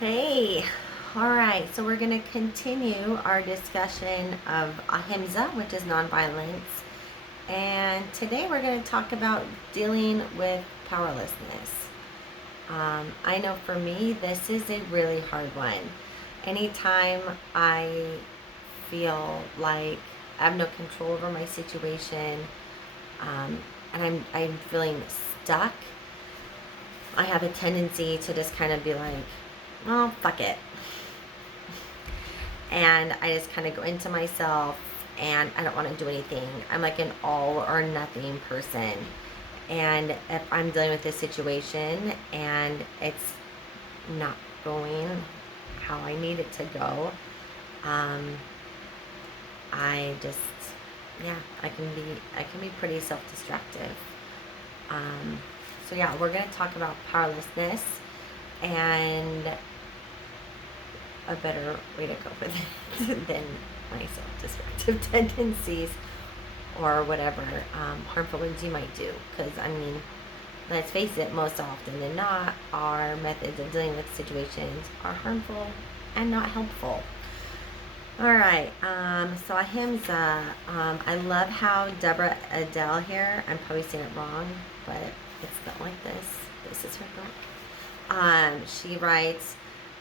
Hey, all right, so we're going to continue our discussion of Ahimsa, which is nonviolence. And today we're going to talk about dealing with powerlessness. I know for me, this is a really hard one. Anytime I feel like I have no control over my situation, and I'm feeling stuck, I have a tendency to just kind of be like, oh, fuck it. And I just kind of go into myself and I don't want to do anything. I'm like an all or nothing person. And if I'm dealing with this situation and it's not going how I need it to go, I just, yeah, I can be pretty self-destructive. So yeah, we're going to talk about powerlessness and a better way to cope with it than my self-destructive tendencies or whatever harmful things you might do. Because, I mean, let's face it, most often than not, our methods of dealing with situations are harmful and not helpful. All right, so Ahimsa, I love how Deborah Adele here, I'm probably saying it wrong, but it's not like this. This is her book. She writes,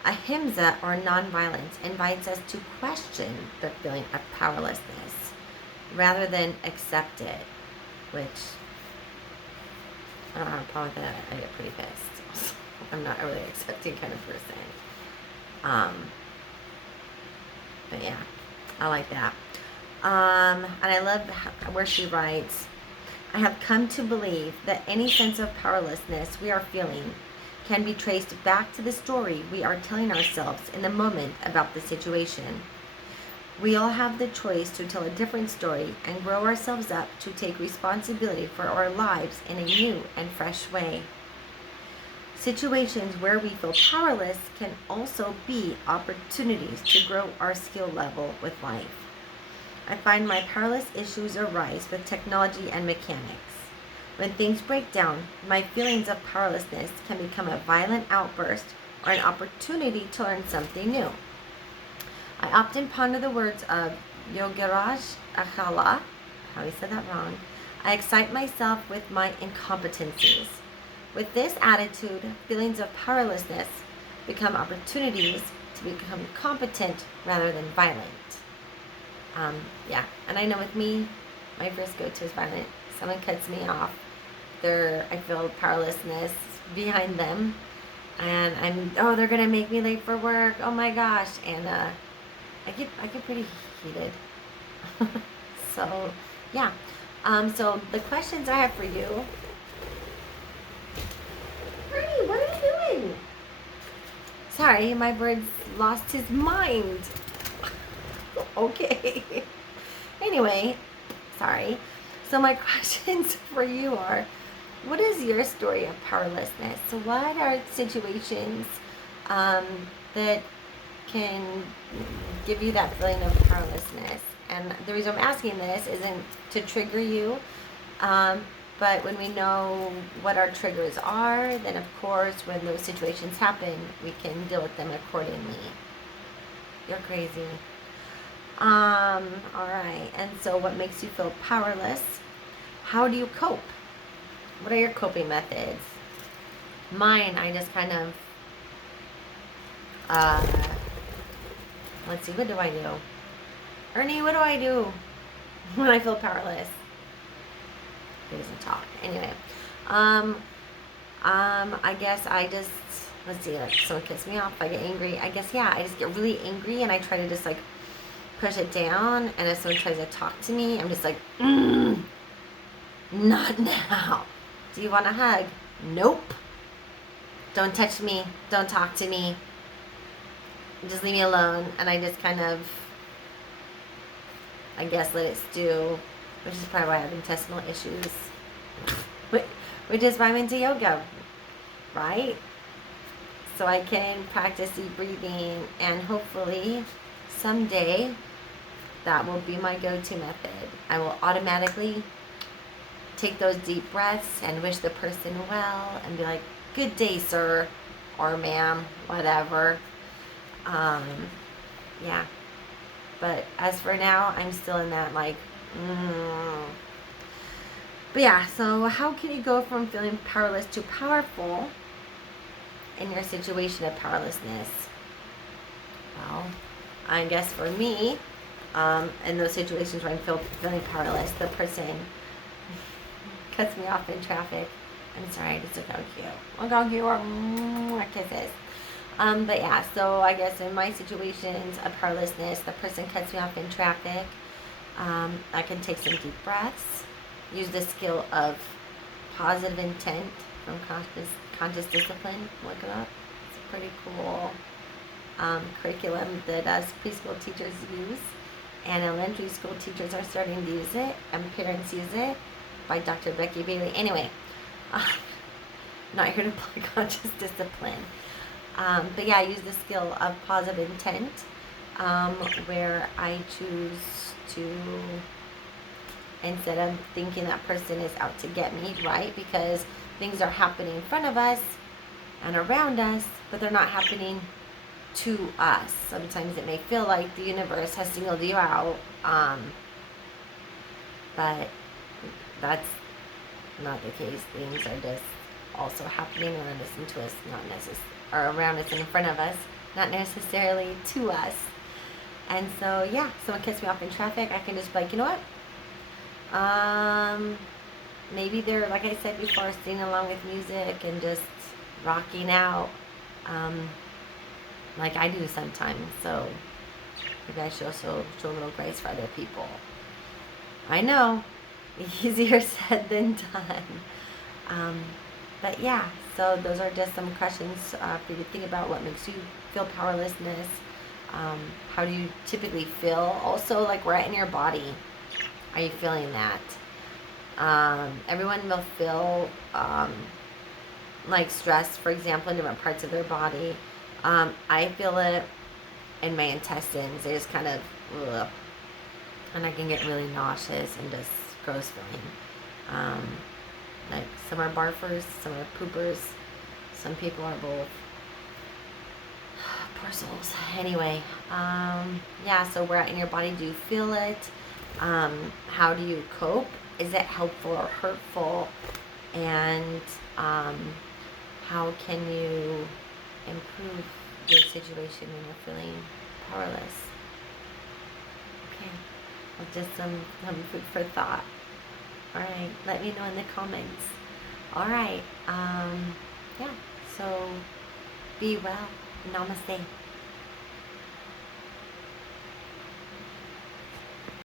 Ahimsa, or nonviolence, invites us to question the feeling of powerlessness rather than accept it, which I don't have a problem with that. I get pretty pissed. I'm not a really accepting kind of person. But yeah, I like that. And I love where she writes, I have come to believe that any sense of powerlessness we are feeling can be traced back to the story we are telling ourselves in the moment about the situation. We all have the choice to tell a different story and grow ourselves up to take responsibility for our lives in a new and fresh way. Situations where we feel powerless can also be opportunities to grow our skill level with life. I find my powerless issues arise with technology and mechanics. When things break down, my feelings of powerlessness can become a violent outburst or an opportunity to learn something new. I often ponder the words of Yogaraj Akhala, probably said that wrong. I excite myself with my incompetencies. With this attitude, feelings of powerlessness become opportunities to become competent rather than violent. Yeah, and I know with me, my first go-to is violent. Someone cuts me off, I feel powerlessness behind them, and they're gonna make me late for work. Oh my gosh, and I get pretty heated. So, yeah. So the questions I have for you. Bernie, what are you doing? Sorry, my bird's lost his mind. Okay. Anyway, sorry. So my questions for you are, what is your story of powerlessness? So what are situations that can give you that feeling of powerlessness? And the reason I'm asking this isn't to trigger you, but when we know what our triggers are, then of course when those situations happen, we can deal with them accordingly. You're crazy. All right. And so what makes you feel powerless? How do you cope? What are your coping methods? Mine, I just kind of, let's see, what do I do? Ernie, what do I do when I feel powerless? He doesn't talk. Anyway, I guess I just, let's see, like someone cuts me off, I get angry. I guess, yeah, I just get really angry and I try to just like push it down. And if someone tries to talk to me, I'm just like, not now. Do you want a hug? Nope. Don't touch me. Don't talk to me. Just leave me alone. And I just kind of, I guess, let it stew, which is probably why I have intestinal issues. Which is why I'm into yoga, right? So I can practice deep breathing, and hopefully someday that will be my go-to method. I will automatically take those deep breaths and wish the person well and be like, good day, sir. or ma'am, whatever. Yeah. But as for now, I'm still in that like, But yeah, so how can you go from feeling powerless to powerful in your situation of powerlessness? Well, I guess for me, in those situations where I'm feeling powerless, the person cuts me off in traffic. I'm sorry, I just look how cute. Look how cute or kisses. But yeah, so I guess in my situations of powerlessness, the person cuts me off in traffic. I can take some deep breaths, use the skill of positive intent from conscious discipline. Look it up. It's a pretty cool curriculum that us preschool teachers use, and elementary school teachers are starting to use it, and parents use it, by Dr. Becky Bailey. Anyway, not here to play conscious discipline. But yeah, I use the skill of positive intent, where I choose to, instead of thinking that person is out to get me, right? Because things are happening in front of us and around us, but they're not happening to us. Sometimes it may feel like the universe has singled you out, but that's not the case. Things are just also happening around us and to us, or around us and in front of us, not necessarily to us. And so yeah, someone cuts me off in traffic, I can just be like, you know what? Maybe they're, like I said before, singing along with music and just rocking out, like I do sometimes. So maybe I should also show a little grace for other people. I know, easier said than done. But yeah, so those are just some questions for you to think about. What makes you feel powerlessness? How do you typically feel? Also, like, where in your body are you feeling that? Everyone will feel like stress, for example, in different parts of their body. I feel it in my intestines. They just kind of, ugh, and I can get really nauseous and just gross feeling. Like, some are barfers, some are poopers, some people are both. Poor souls. Anyway, yeah, so where in your body do you feel it? How do you cope? Is it helpful or hurtful? And how can you improve your situation when you're feeling powerless? Okay, well, just some food for thought. All right, let me know in the comments. All right, yeah, so be well. Namaste.